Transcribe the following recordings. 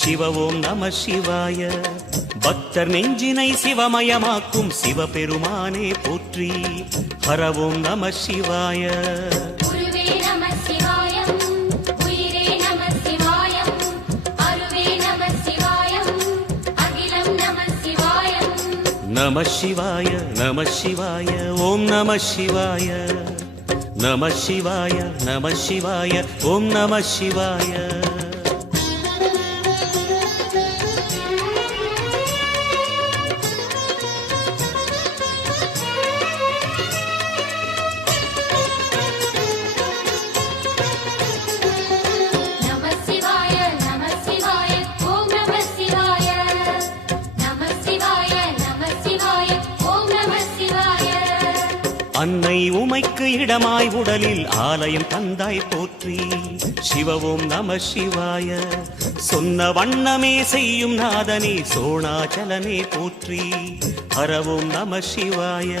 சிவவோம் நம சிவாய பக்தர் நெஞ்சினை சிவமயமாக்கும் சிவபெருமானே போற்றி ஹரவோம் நம சிவாய குருவே நம சிவாயம் உயிரே நம சிவாயம் அருவே நம சிவாயம் அகிலம் நம சிவாயம் நம சிவாய நம சிவாய ஓம் நம சிவாய நம சிவாய நம சிவாய ஓம் நம சிவாய அன்னை உமைக்கு இடமாய் உடலில் ஆலயம் தந்தாய் போற்றி. சிவவும் நம சிவாய. சொன்ன வண்ணமே செய்யும் நாதனே சோணாச்சலனே போற்றி. ஹரவோம் நம சிவாய.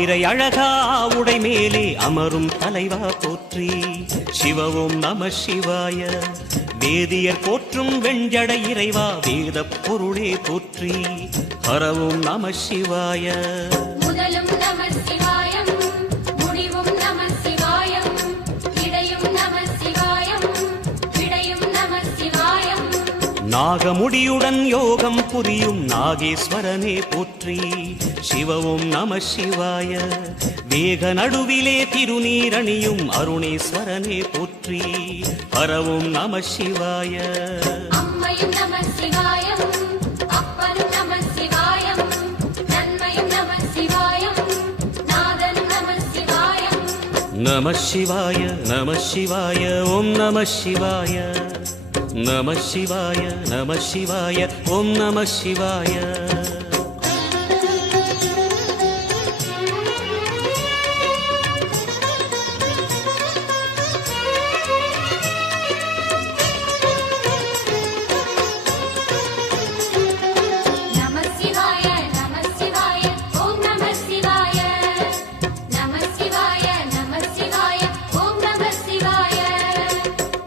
ஆதிரை அழகா உடை மேலே அமரும் தலைவா போற்றி. சிவவும் நம சிவாய. வேதியர் போற்றும் வெஞ்சட இறைவா வேத பொருளே போற்றி. ஹரவும் நம சிவாய. முதலும் நம சிவாயம் முடிவும் நம சிவாயம் இடையும் நம சிவாயம் விடையும் நம சிவாயம். நாகமுடியுடன் யோகம் புரியும் நாகேஸ்வரனே போற்றி. சிவவும் நம சிவாய. வேக நடுவிலே திருநீரணியும் அருணேஸ்வரனே போற்றி. ஹரவும் நம சிவாய. அம்மையும் நம சிவாயம் அப்பனும் நம சிவாயம் நன்மையும் நம சிவாயம் நாதனும் நம சிவாயம். நம சிவாய நம சிவாய ஓம் நம சிவாய. நம சிவாய நம சிவாய ஓம் நம சிவாய.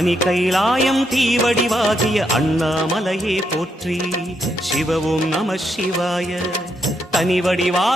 பனி கைலாயம் தீவடிவாகிய அண்ணாமலையே போற்றி. சிவவும் நம சிவாய. தனிவடிவா